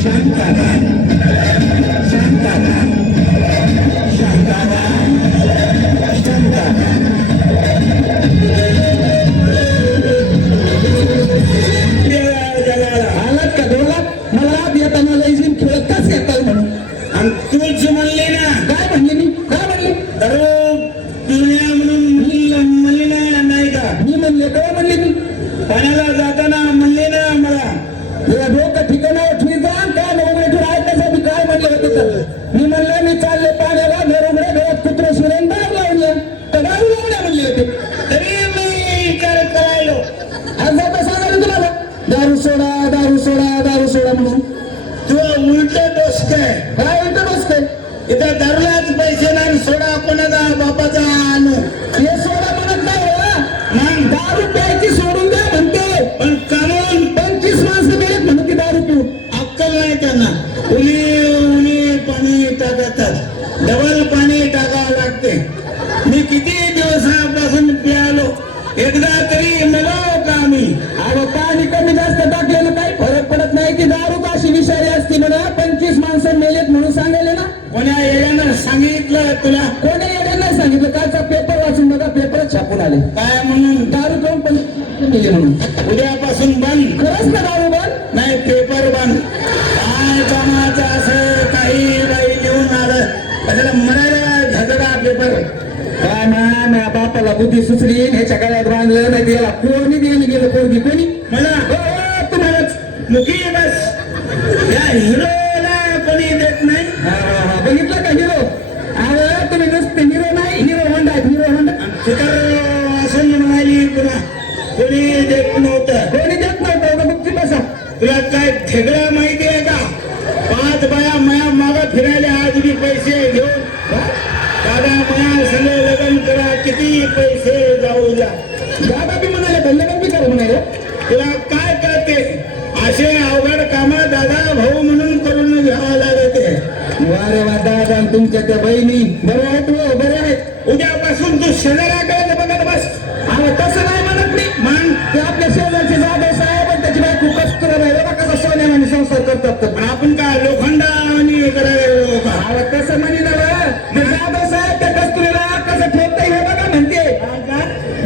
आलात का डोलात? मला येताना लईजिम खेळत काच येतात म्हणून. आणि तूच म्हणले ना काय म्हणले मी? काय म्हणले? पिवण्या म्हणून म्हणले ना, नाही का? मी म्हणले का म्हणले मी? पाण्याला जाताना म्हणले ना मला. डोकं ठिकाणावर ठेवा काय नवमेठून ऐकण्यासाठी काय म्हणले होते तर मी म्हणले मी चालले पाण्याला घरोघडे घरात कुत्र शिरेन दार लावले तर दारू लावल्या म्हणले होते. तरी मी विचार करायलो आज जाता सांगायला तुम्हाला दारू सोडा दारू सोडा दारू सोडा म्हणून. तू उलट डोसक काय उलट बसतंय? इथं दारूलाच पैसे नाही. सोडा कोणाचा बापाचा आणू हे सोडा म्हणत नाही हो. मग दारू प्यायची सोडून द्या म्हणते. पण कामून 25 माणसं मिळत म्हणून ती दारू पिऊ. अक्कल नाही त्यांना. उली उली पाणी टाकतात, डबल पाणी टाकावं लागते. मी किती दिवसापासून प्यालो, एकदा तरी मला का मी. अगं पाणी कमी जास्त टाकल्यानं काही फरक पडत नाही की दारू अशी विषारी असते म्हणा. 25 माणसं मेलेत म्हणून सांगायले ना. कोण्या येण्यानं सांगितलं तुला? कोणी येण्यानं नाही सांगितलं. कालचा पेपर वाचून बघा, पेपरच छापून आले. काय म्हणून? दारू पिऊन पण मेले म्हणून. उद्यापासून बंद. खरंच ना दारू बंद? नाही, पेपर बंद. काय कामाचं असं काही बाई लिहून आलं कशाला म्हणायला झगडा पेपर. काय ना बापाला बुद्धी सुचली, ह्याच्या गळ्यात बांधलं नाही त्याला कोणी द्यायला गेलं. पोरगी कोणी मला तुम्हालाच मुखी बस. या हिरोला कोणी देत नाही. बघितलं का हिरो? अरे तुम्ही नुसते हिरो नाही, हिरो होंडा हिरो होंडा. तू तर असं म्हणाली पुन्हा कोणी देत नव्हतं. कोणी देत नव्हतं मग ती बसा. तुला काय ठेगडा माहिती आहे का? 5 बाया माया मागं फिरायला आज मी पैसे घेऊन दादा माया संग लग्न करा, किती पैसे जाऊ द्या. दादा बी म्हणाले लग्न बी करू म्हणाले. तुला काय कळते? असे अवघड काम दादा भाऊ म्हणून करून घ्यावं लागते. वारे वा दादा तुमच्या त्या बहिणी बरे आहेत हो, बरे आहेत. उद्यापासून तू शेजाऱ्याकडे बघत बस. अरे तसं नाही म्हणत मी. मग ते आपल्या शेजारचे जाधव साहेब आणि त्याची बायको कस्तुरा राहिला बघा कसा सोन्याने संसार करतात. पण आपण काय लोखंडा आणि करायला का? अरे तसं म्हणे ना ते जाधव साहेब त्या कस्तुरीला कसं ठेवतंय हे बघा म्हणते.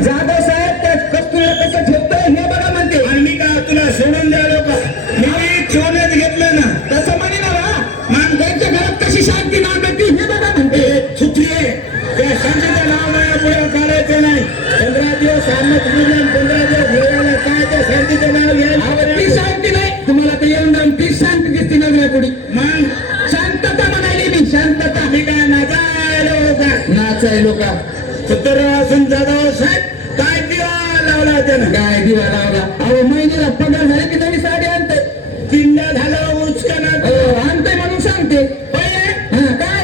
जाधव साहेब त्या कस्तुरीला कसं ठेवतंय हे बघा म्हणते. आणि मी काय तुला सोडून द्यालो का? मी ठेवण्यात घेतलं ना. तसं म्हणे ना मग त्यांच्या घरात कशी शांती नांदती हे बघा म्हणते. चुकले त्या शांतीचं नाव माझ्या पुढे काढायचं नाही. 15 दिवस अन्नत पूजन, 15 दिवस घेऊन काय त्या शांतीचं नाव घ्यायला. ती शांती नाही तुम्हाला ते येऊन जाऊन ती शांती दिसते नगऱ्या पुढे. मग शांतता म्हणाली मी शांतता. मी काय नाचायला होता? नाचायलो का? सत्तर असून जाधव साहेब काय दिवा लावला त्यानं? काय दिवा लावला? अहो महिन्याला पगार झाले की नवी साडी आणते. चिंध्या झालं उचकनात आणते म्हणून सांगते. काय?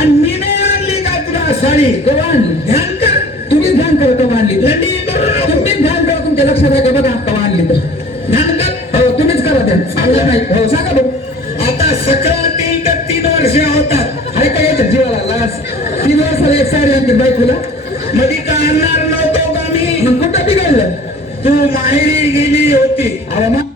आणि मी नाही आणली का तुला साडी? कवा आणली? ध्यान कर. तुम्हीच ध्यान करा कवा आणली. लंडी करू नको. तुम्हीच ध्यान करा तुमच्या लक्षात आहे का बघा कवा आणली तर. ध्यान कर. हो तुम्हीच करा ध्यान. सांगा नाही हो सांगा बघ. आता सक्रात येईल तर 3 वर्ष होतात. अरे काय याच्या जीवाला लाज. 3 वर्षाला एक साडी आणते बायकोला. मध्ये का आणणार नव्हतो का मी? मग कुठं बिघडलं? तू माहेरी गेली होती. अहो मग